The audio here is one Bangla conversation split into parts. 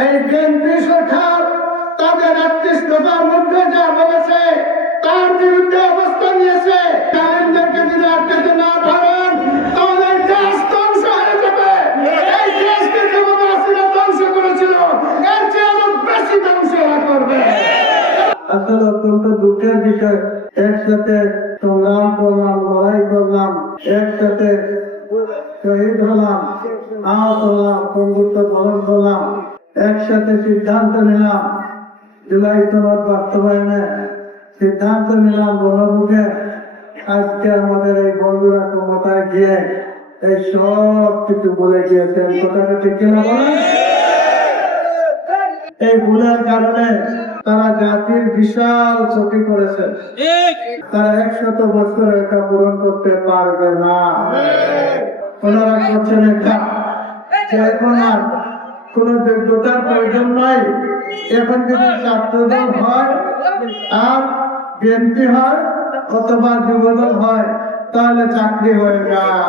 এই বিএনপি সরকার তাদের ৩১ দফার মধ্যে যা বলেছে তার বিরুদ্ধে অবস্থান নিয়েছে। জালেমদেরকে যদি আটকাতে না পারেন তাহলে দেশ ধ্বংস হয়ে যাবে। এই দেশকে যেভাবে হাসিনা ধ্বংস করেছিল এর চেয়ে আরো বেশি ধ্বংস করবে। আসলে অত্যন্ত দুঃখের বিষয়, একসাথে সংগ্রাম করলাম, লড়াই করলাম, একসাথে শহীদ হলাম, আহত হলাম, বন্ধুত্ব পালন করলাম, একসাথে সিদ্ধান্ত নিলাম জুলাই সনদ বাস্তবায়নে, সিদ্ধান্ত নিলাম গণভোটে। আজকে আমাদের এই বন্ধুরা ক্ষমতায় গিয়ে এই সব কিছু বলে গিয়েছেন, কথাটা ঠিক কিনা বলেন? এই ভুলের কারণে তারা জাতির বিশাল ক্ষতি করেছে। তারা ১০০ বছর এটা পূরণ করতে পারবে না। ওনারা করছেন এটা যে এখন আর কোন যোগ্যতার প্রয়োজন নাই, এখন যদি ছাত্রদল হয় আর বিএনপি হয় অথবা যুবদল হয় তাহলে চাকরি হয়ে যায়।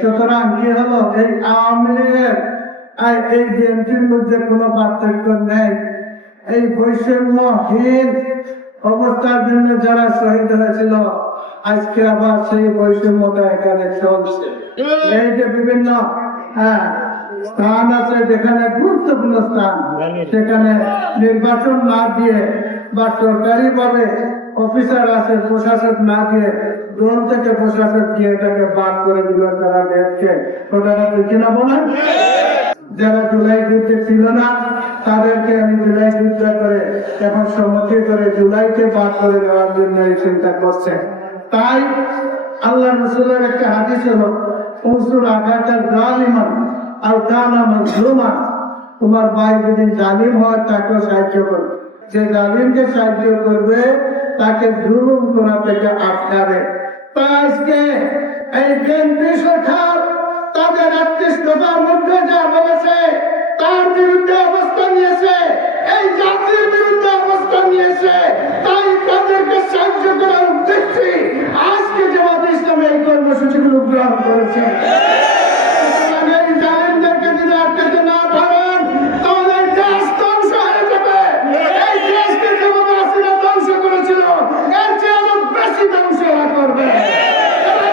সুতরাং কি হলো, এই আওয়ামী লীগের আর এই বিএনপির মধ্যে কোনো পার্থক্য নেই। এই বৈষম্যহীন অবস্থার জন্য যারা শহীদ হয়েছিল আজকে আবার সেই বৈষম্যটা এখানে চলছে। এই যে বিভিন্ন স্থান আছে যেখানে গুরুত্বপূর্ণ স্থান, সেখানে নির্বাচন না দিয়ে বা সরকারি ভাবে অফিসার আছে প্রশাসক না দিয়ে দল থেকে প্রশাসক দিয়ে এটাকে বাদ করে দিল। তারা দেখছে ওটা কিনা বলেন? যারা জুলাই যুদ্ধে ছিল না তাদেরকে আমি জুলাই যুদ্ধ করে এখন সম্মতি করে জুলাইকে বাদ করে দেওয়ার জন্য এই চিন্তা করছে। তাই আল্লাহ রাসূলের একটা হাদিস হলো উনসুর আঘাতা জালিমান আও কানা মাজলুমান, তোমার ভাই যদি জালিম হয় তাকে সাহায্য করবে, যে জালিমকে সাহায্য করবে তাকে জুলুম করা থেকে আটকাবে। তাই আজকে এই বিএনপি সরকার তাদের ৩১ দফার মধ্যে যা বলেছে তার বিরুদ্ধে অবস্থান নিয়েছে, এই জাতির বিরুদ্ধে অবস্থান নিয়েছে। তাই তাদেরকে সাহায্য করার উদ্দেশ্যে আজকে জামাত ইসলামী এই কর্মসূচিগুলো গ্রহণ করেছে। জালেমদেরকে যদি আটকাতে না পারেন তাহলে দেশ ধ্বংস হয়ে যাবে। এই দেশকে যেভাবে হাসিনা ধ্বংস করেছিল এর চেয়ে আরো বেশি ধ্বংস করবে।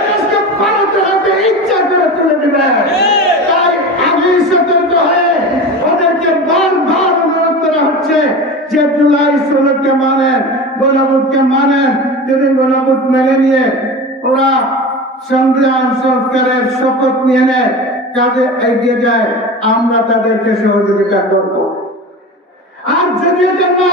দেশকে ভারতের হাতে ইচ্ছা করে তুলে দিবে। তাই আমি সতর্ক হয়ে ওদেরকে বারবার অনুরোধ করা হচ্ছে যে জুলাই সনদকে মানেন, গণভোটকে মানেন। যদি গণভোট মেনে নিয়ে ওরা সংবিধান সংস্কারের শপথ নিয়ে নেয়, কাজে এগিয়ে যায়, আমরা তাদেরকে সহযোগিতা করব। আর যদি এটা না